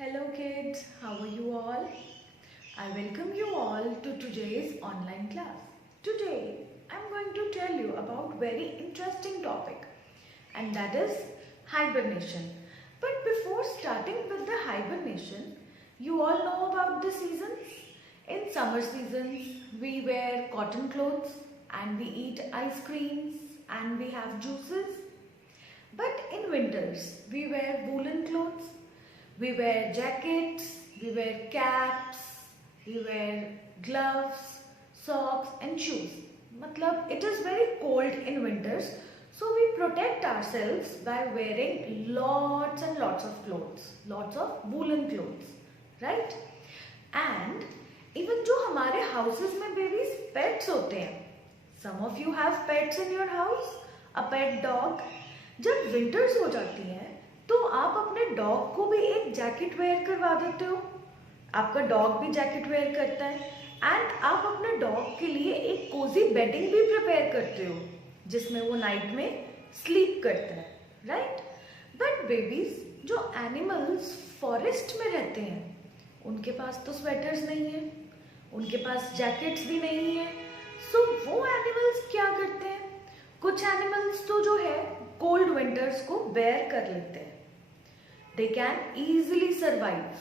Hello kids, how are you all? I welcome you all to today's online class. Today I am going to tell you about very interesting topic, and that is hibernation. But before starting with the hibernation, you all know about the seasons. In summer seasons we wear cotton clothes and we eat ice creams and we have juices. But in winters we wear woolen clothes. We wear jackets, we wear caps, we wear gloves, socks and shoes. Matlab, it is very cold in winters, so we protect ourselves by wearing lots and lots of clothes, lots of woolen clothes, right? And even जो हमारे houses में babies pets होते हैं, some of you have pets in your house, a pet dog. जब winters हो जाती हैं तो आप अपने डॉग को भी एक जैकेट वेयर करवा देते हो, आपका डॉग भी जैकेट वेयर करता है एंड आप अपने डॉग के लिए एक कोजी बेडिंग भी प्रिपेयर करते हो जिसमें वो नाइट में स्लीप करता है, राइट? बट बेबीज, जो एनिमल्स फॉरेस्ट में रहते हैं उनके पास तो स्वेटर्स नहीं है, उनके पास जैकेट्स भी नहीं है, सो वो एनिमल्स क्या करते हैं? कुछ एनिमल्स तो जो है कोल्ड विंटर्स को बेयर कर लेते हैं. They can easily survive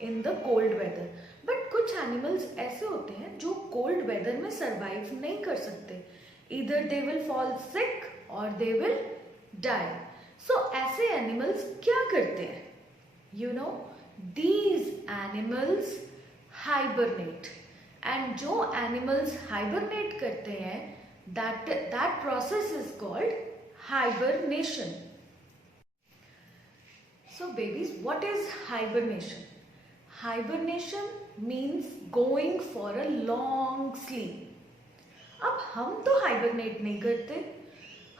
in the cold weather. But कुछ animals ऐसे होते हैं जो cold weather में survive नहीं कर सकते. Either they will fall sick or they will die. So ऐसे animals क्या करते हैं? You know, these animals hibernate. And जो animals hibernate करते हैं, that process is called hibernation. So babies, what is hibernation? Hibernation means going for a long sleep. अब हम तो hibernate नहीं करते.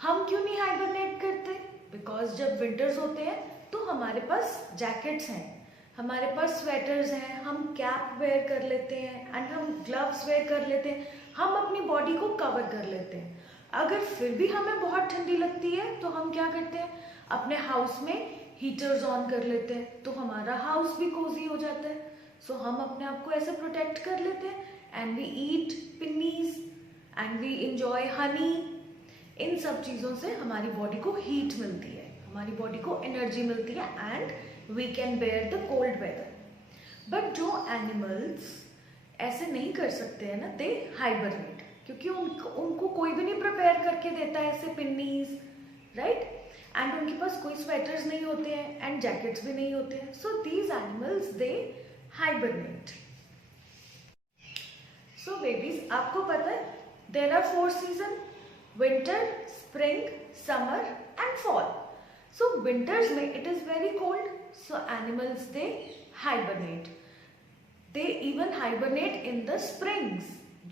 हम क्यों नहीं hibernate करते? Because जब winters होते हैं तो हमारे पास jackets हैं, हमारे पास sweaters हैं, हम cap wear कर लेते हैं and हम gloves wear कर लेते हैं, हम अपनी body को cover कर लेते हैं. अगर फिर भी हमें बहुत ठंडी लगती है तो हम क्या करते हैं? अपने house में हीटर्स ऑन कर लेते हैं तो हमारा हाउस भी कोजी हो जाता है. सो हम अपने आप को ऐसे प्रोटेक्ट कर लेते हैं and we eat pinnies and we enjoy honey. इन सब चीज़ों से हमारी बॉडी को हीट मिलती है, हमारी बॉडी को एनर्जी मिलती है and we can bear the cold weather. But जो एनिमल्स ऐसे नहीं कर सकते हैं ना, दे हाइबरनेट, क्योंकि उनको कोई भी नहीं प्रिपेयर करके देता है ऐसे पिन्नीज, राइट? एंड उनके पास कोई स्वेटर्स नहीं होते हैं एंड जैकेट्स भी नहीं होते हैं. So these animals they hibernate. So babies, आपको पता है there are 4 season: winter, spring, summer and fall. So winters में it is very cold, so animals they hibernate. They even hibernate in the springs.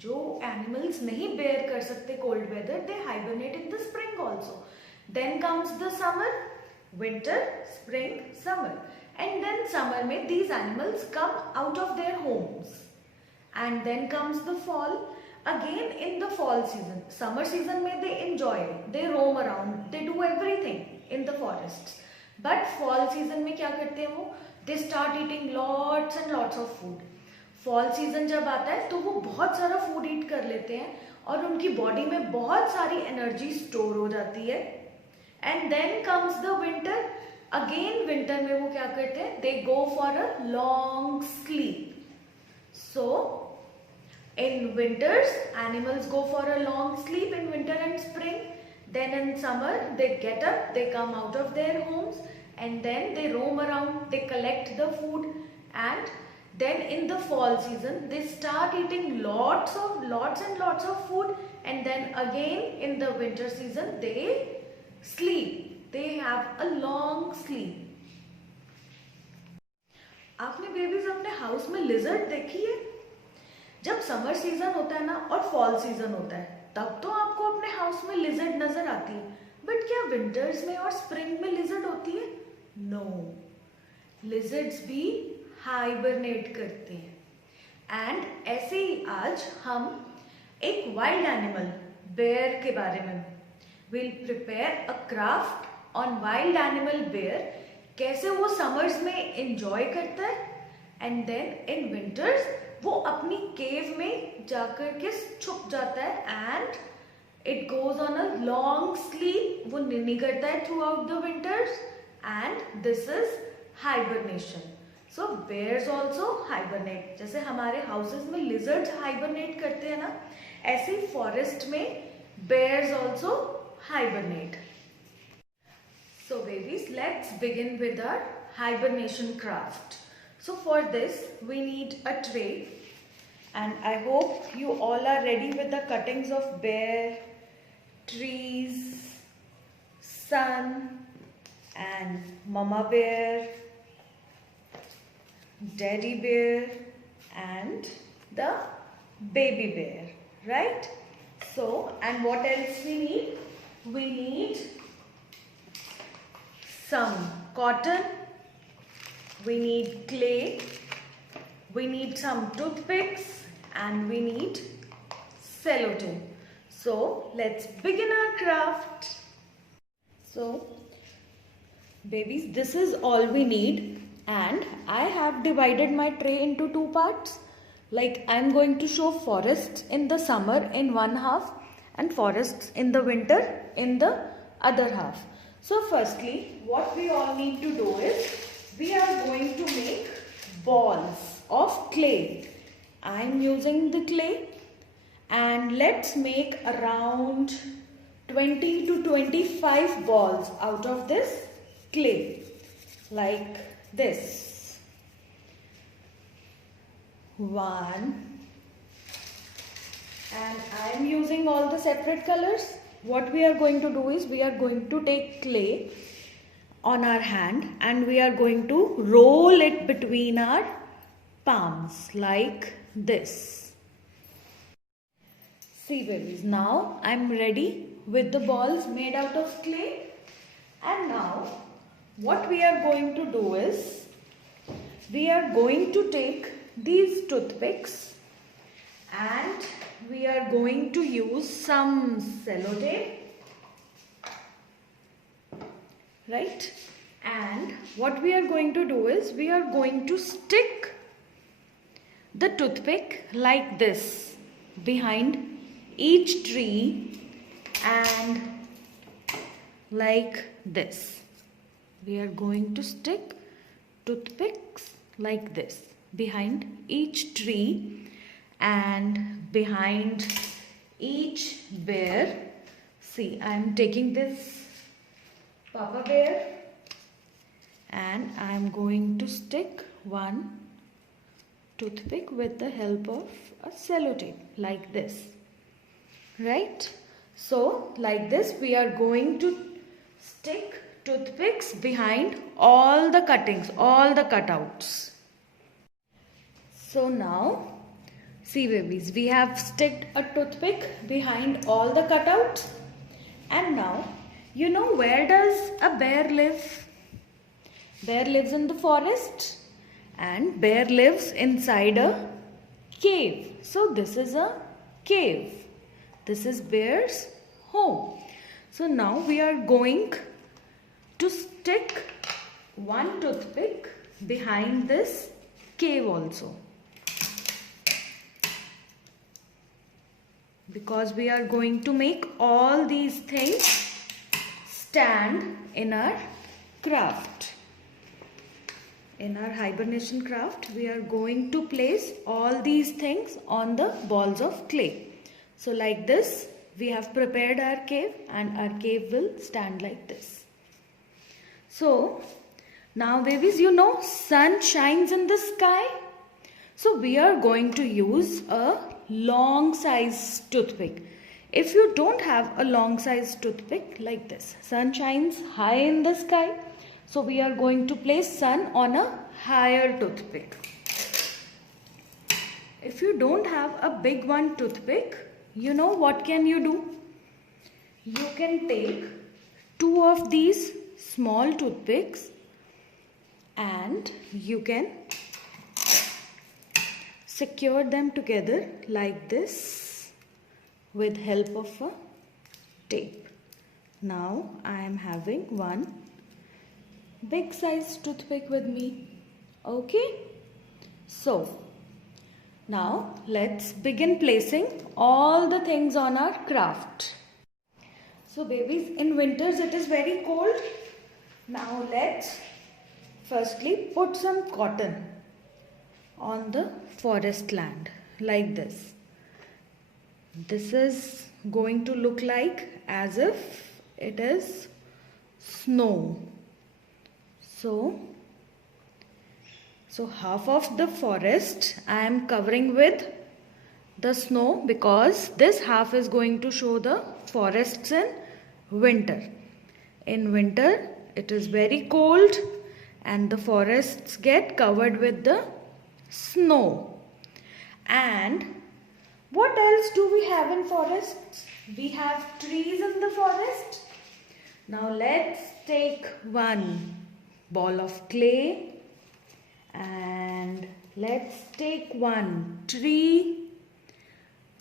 जो animals नहीं bear कर सकते cold weather, they hibernate in the spring also. Then comes the summer, winter, spring, summer, and then summer में these animals come out of their homes, and then comes the fall. Again in the fall season, summer season में they enjoy, they roam around, they do everything in the forests. But fall season में क्या करते हैं वो? They start eating lots and lots of food. Fall season जब आता है तो वो बहुत सारा food eat कर लेते हैं और उनकी body में बहुत सारी energy store हो जाती है. And then comes the winter. Again winter में वो क्या करते हैं? They go for a long sleep. So in winters animals go for a long sleep in winter and spring. Then in summer they get up, they come out of their homes and then they roam around, they collect the food, and then in the fall season they start eating lots and lots of food, and then again in the winter season they sleep. They have a long sleep. आपने babies अपने house में lizard देखी है? जब summer season होता है ना और फॉल सीजन होता है तब तो आपको अपने हाउस में लिजर्ड नजर आती है. बट क्या विंटर्स में और स्प्रिंग में लिजर्ड होती है? नो. लिजर्ड्स भी हाइबरनेट करते हैं. एंड ऐसे ही आज हम एक वाइल्ड एनिमल बेयर के बारे में we'll prepare a craft on wild animal bear कैसे वो समर्स में एंजॉय करता है एंड देन इन विंटर्स वो अपनी केव में जाकर के छुप जाता है and it goes on a long sleep. वो निनी करता है throughout the winters and this is hibernation. So bears also hibernate. जैसे हमारे हाउसेस में लिजर्ड्स हाइबरनेट करते हैं ना, ऐसे ही फॉरेस्ट में bears also hibernate. So babies, let's begin with our hibernation craft. So for this we need a tray and I hope you all are ready with the cuttings of bear, trees, sun and mama bear, daddy bear and the baby bear, right? So, and what else we need? We need some cotton, we need clay, we need some toothpicks and we need cellotape. So, let's begin our craft. So, babies, this is all we need and I have divided my tray into two parts. Like I'm going to show forests in the summer in one half and forests in the winter in the other half. So firstly, what we all need to do is we are going to make balls of clay. I'm using the clay and let's make around 20 to 25 balls out of this clay like this. One, and I am using all the separate colors. What we are going to do is we are going to take clay on our hand and we are going to roll it between our palms like this. See babies, now I am ready with the balls made out of clay and now what we are going to do is we are going to take these toothpicks and we are going to use some sellotape, right? And what we are going to do is we are going to stick the toothpick like this behind each tree and like this. We are going to stick toothpicks like this behind each tree and behind each bear. See, I am taking this papa bear and I am going to stick one toothpick with the help of a sellotape like this, right? So like this we are going to stick toothpicks behind all the cuttings, all the cutouts. So now, see babies, we have sticked a toothpick behind all the cutouts and now, you know where does a bear live? Bear lives in the forest and bear lives inside a cave. So this is a cave. This is bear's home. So now we are going to stick one toothpick behind this cave also. Because we are going to make all these things stand in our craft. In our hibernation craft, we are going to place all these things on the balls of clay. So like this, we have prepared our cave and our cave will stand like this. So now babies, you know sun shines in the sky. So we are going to use a long size toothpick. If you don't have a long size toothpick like this, sun shines high in the sky. So we are going to place sun on a higher toothpick. If you don't have a big one toothpick, you know what can you do? You can take two of these small toothpicks and you can secure them together like this with help of a tape. Now I am having one big size toothpick with me. Okay? So, now let's begin placing all the things on our craft. So babies, in winters it is very cold. Now let's firstly put some cotton on the forest land like this. This is going to look like as if it is snow. So half of the forest I am covering with the snow, because this half is going to show the forests in winter. In winter it is very cold and the forests get covered with the snow. And what else do we have in forests? We have trees in the forest. Now let's take one ball of clay and let's take one tree.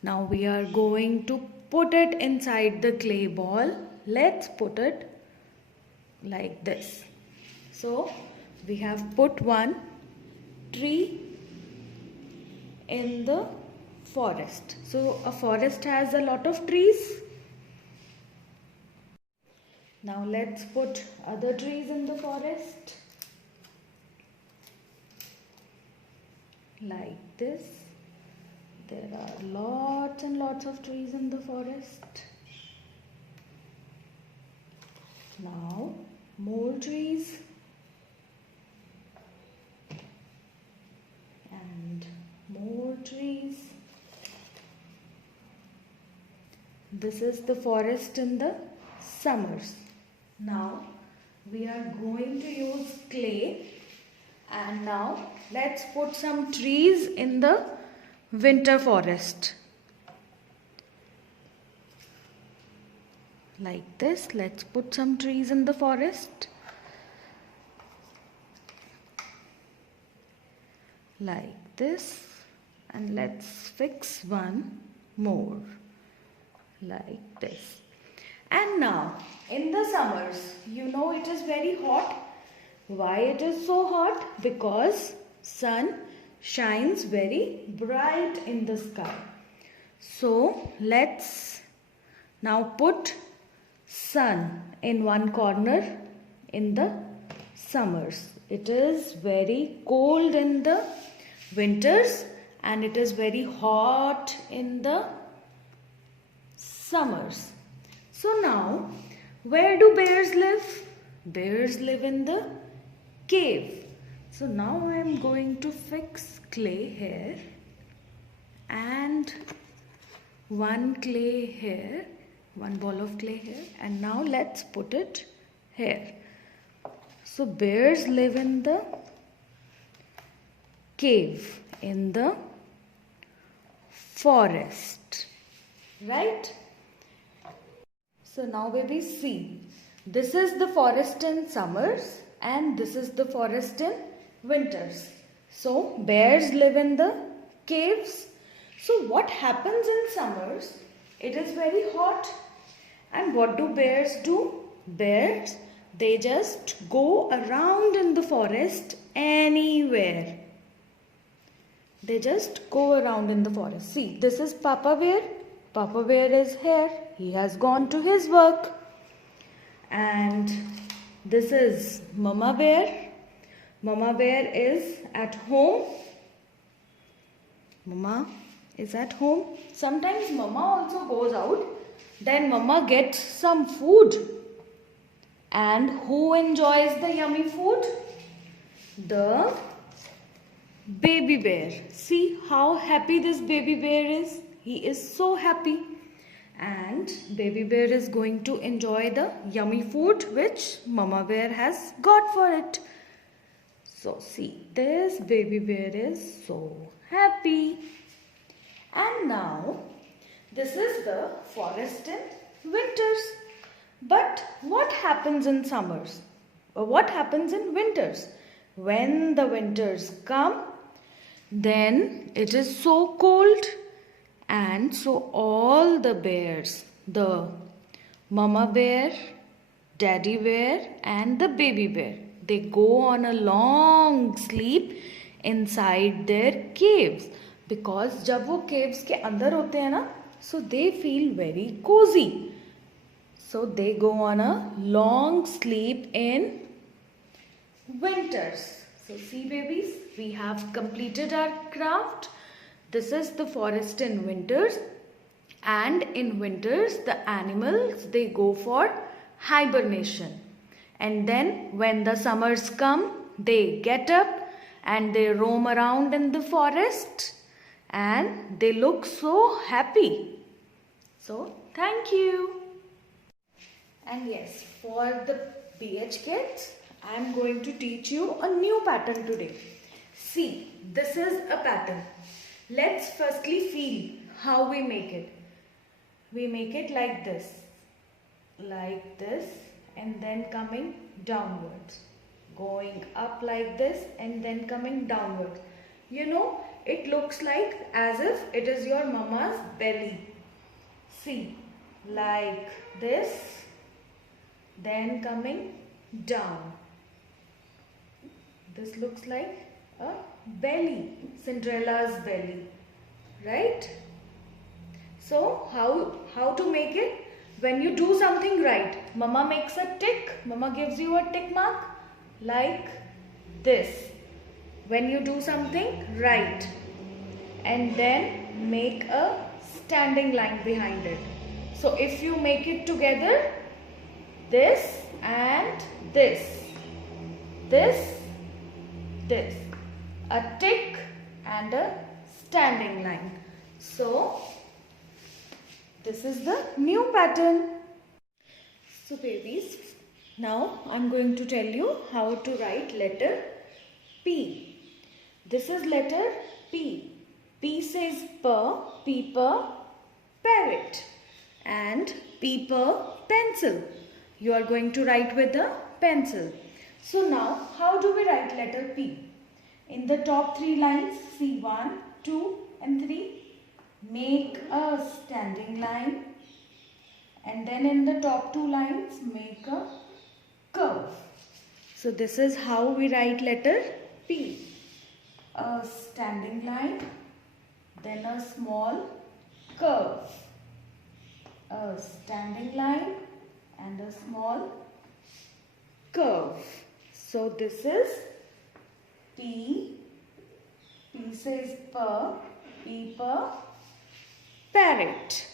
Now we are going to put it inside the clay ball. Let's put it like this. So we have put one tree in the forest. So a forest has a lot of trees. Now let's put other trees in the forest like this. There are lots and lots of trees in the forest. Now more trees and more trees. This is the forest in the summers. Now we are going to use clay, and now let's put some trees in the winter forest like this. Let's put some trees in the forest like this, and let's fix one more like this. And now in the summers, you know, it is very hot. Why it is so hot? Because sun shines very bright in the sky. So let's now put sun in one corner in the summers. It is very cold in the winters and it is very hot in the summers. So now, where do bears live? Bears live in the cave. So now I am going to fix clay here and one clay here, one ball of clay here, and now let's put it here. So bears live in the cave, in the forest, right? So now babies, see, this is the forest in summers and this is the forest in winters. So bears live in the caves. So what happens in summers? It is very hot. And what do bears do? Bears, they just go around in the forest anywhere. They just go around in the forest. See, this is Papa Bear. Papa Bear is here. He has gone to his work. And this is Mama Bear. Mama Bear is at home. Mama is at home. Sometimes Mama also goes out. Then Mama gets some food. And who enjoys the yummy food? The baby bear. See how happy this baby bear is. He is so happy. And baby bear is going to enjoy the yummy food which Mama bear has got for it. So see, this baby bear is so happy. And now this is the forest in winters. But what happens in summers? Or what happens in winters? When the winters come, then it is so cold. And so all the bears, the mama bear, daddy bear and the baby bear, They go on a long sleep inside their caves. Because जब वो caves के अंदर होते हैं ना, so they feel very cozy. So they go on a long sleep in winters. So see babies, we have completed our craft. This is the forest in winters, and in winters the animals, they go for hibernation. And then when the summers come, they get up and they roam around in the forest and they look so happy. So thank you. And yes, for the BH kids, I am going to teach you a new pattern today. See, this is a pattern. Let's firstly feel how we make it. We make it like this, and then coming downwards, going up like this and then coming downwards. You know, it looks like as if it is your mama's belly. See, like this, then coming down. This looks like a belly, Cinderella's belly, right? So how to make it? When you do something right, mama makes a tick, mama gives you a tick mark like this. When you do something right, and then make a standing line behind it. So if you make it together, this and this, a tick and a standing line. So this is the new pattern. So babies, now I'm going to tell you how to write letter P. This is letter P. P says paper, parrot, and P for pencil. You are going to write with a pencil. So now, how do we write letter P? In the top three lines, see 1, 2 and 3. Make a standing line, and then in the top two lines make a curve. So this is how we write letter P. A standing line, then a small curve. A standing line and a small curve. So this is P. P says paper, parrot.